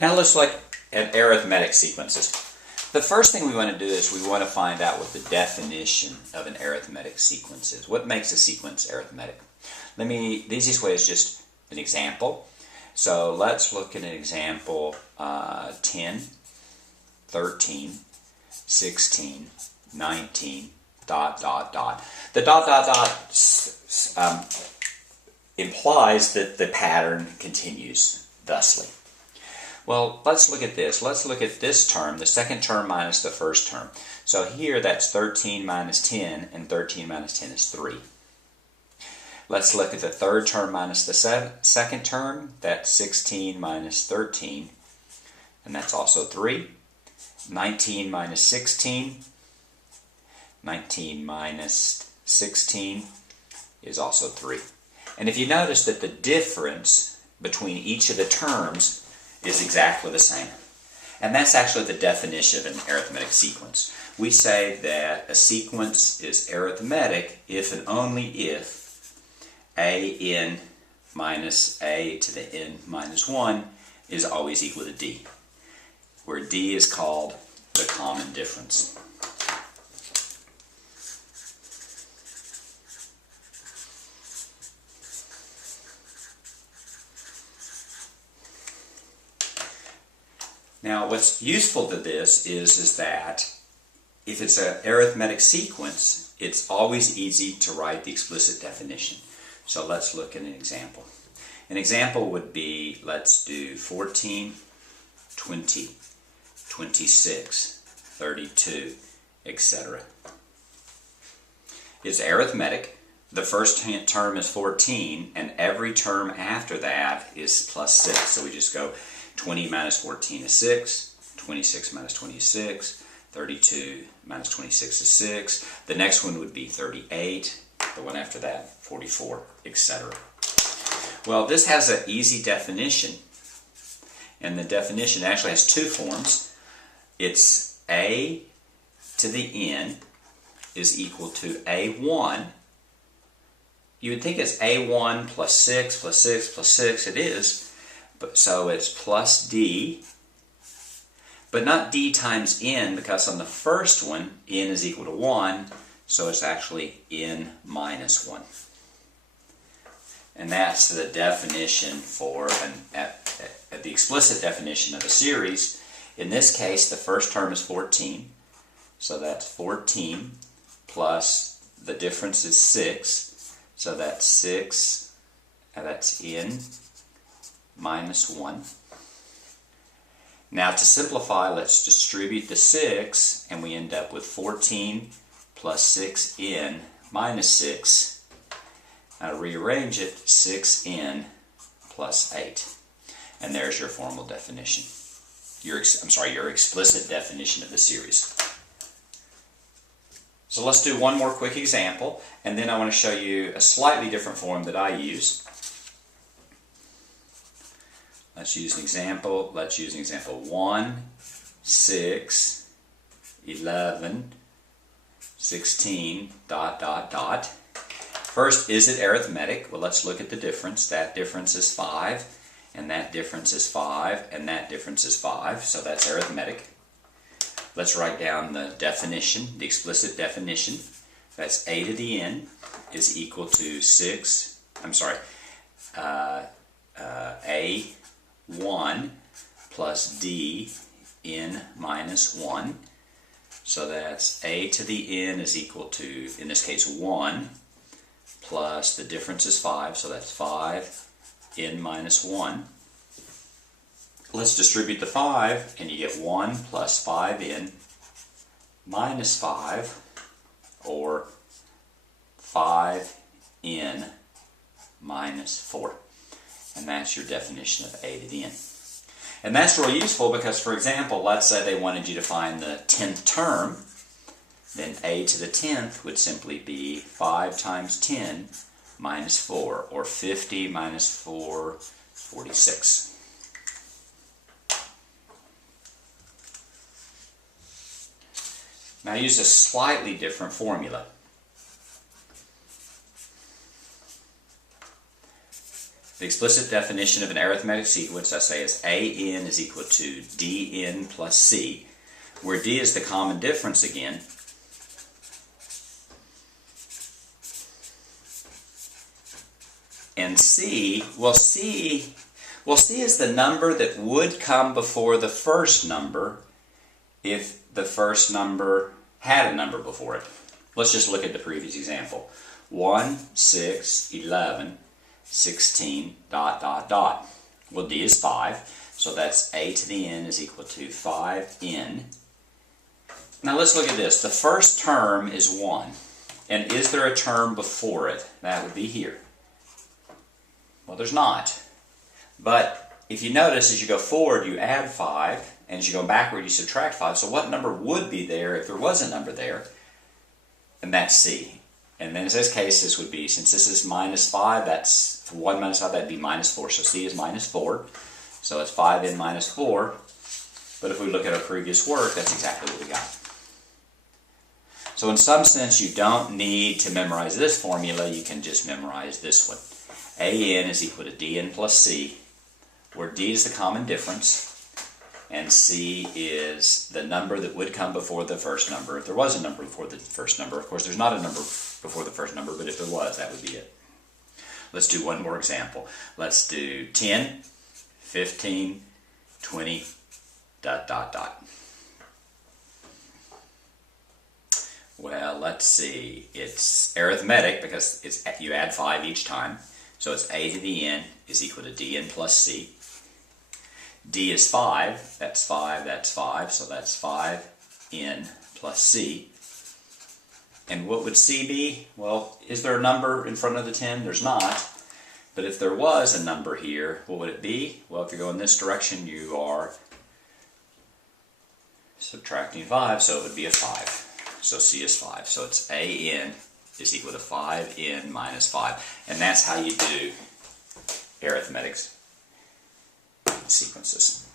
Now let's look at arithmetic sequences. The first thing we want to do is we want to find out what the definition of an arithmetic sequence is. What makes a sequence arithmetic? The easiest way is just an example. So let's look at an example 10, 13, 16, 19, dot, dot, dot. The dot, dot, dot implies that the pattern continues thusly. Well, let's look at this. Let's look at this term, the second term minus the first term. So here that's 13 minus 10, and 13 minus 10 is 3. Let's look at the third term minus the second term. That's 16 minus 13, and that's also 3. 19 minus 16, 19 minus 16 is also 3. And if you notice that the difference between each of the terms is exactly the same. And that's actually the definition of an arithmetic sequence. We say that a sequence is arithmetic if and only if a(n minus a to the n minus 1 is always equal to d, where d is called the common difference. Now, what's useful to this is that if it's an arithmetic sequence, it's always easy to write the explicit definition. So let's look at an example. An example would be, let's do 14, 20, 26, 32, etc. It's arithmetic. The first term is 14, and every term after that is plus 6. So we just go 20 minus 14 is 6, 26 minus 20 is 6, 32 minus 26 is 6. The next one would be 38, the one after that, 44, etc. Well, this has an easy definition, and the definition actually has two forms. It's a to the n is equal to a1. You would think it's a1 plus 6 plus 6 plus 6. It is. But so it's plus d, but not d times n, because on the first one, n is equal to 1, so it's actually n minus 1. And that's the definition for the explicit definition of a series. In this case, the first term is 14, so that's 14 plus the difference is 6, so that's 6, and that's n minus 1. Now to simplify, let's distribute the 6, and we end up with 14 plus 6n minus 6. Now to rearrange it, 6n plus 8. And there's your formal definition. Your explicit definition of the series. So let's do one more quick example, and then I want to show you a slightly different form that I use. Let's use an example. Let's use an example 1, 6, 11, 16, dot, dot, dot. First, is it arithmetic? Well, let's look at the difference. That difference is 5, and that difference is 5, and that difference is 5. So that's arithmetic. Let's write down the definition, the explicit definition. That's a to the n is equal to 6, a1 plus d n minus 1. So that's a to the n is equal to, in this case, 1 plus the difference is 5, so that's 5 n minus 1. Let's distribute the 5, and you get 1 plus 5n minus 5, or 5n minus 4. And that's your definition of a to the n. And that's really useful because, for example, let's say they wanted you to find the 10th term. Then a to the 10th would simply be 5 times 10 minus 4, or 50 minus 4, 46. Now I use a slightly different formula. The explicit definition of an arithmetic sequence, I say, is AN is equal to DN plus C, where D is the common difference again. And C is the number that would come before the first number if the first number had a number before it. Let's just look at the previous example. 1, 6, 11, 16, dot, dot, dot. Well, D is 5, so that's A to the N is equal to 5N. Now let's look at this. The first term is 1. And is there a term before it? That would be here. Well, there's not. But if you notice, as you go forward, you add 5, and as you go backward, you subtract 5. So what number would be there if there was a number there? And that's C. And then in this case, this would be, since this is minus 5, that's 1 minus 5, that'd be minus 4. So C is minus 4. So it's 5n minus 4. But if we look at our previous work, that's exactly what we got. So in some sense, you don't need to memorize this formula. You can just memorize this one. AN is equal to DN plus C, where D is the common difference, and C is the number that would come before the first number. If there was a number before the first number, of course there's not a number before the first number, but if there was, that would be it. Let's do one more example. Let's do 10, 15, 20, dot, dot, dot. Well, let's see. It's arithmetic because you add 5 each time. So it's A to the N is equal to DN plus C. D is 5. That's 5, that's 5. So that's 5N plus C. And what would C be? Well, is there a number in front of the 10? There's not. But if there was a number here, what would it be? Well, if you go in this direction, you are subtracting 5, so it would be a 5. So C is 5. So it's AN is equal to 5n minus 5. And that's how you do arithmetic sequences.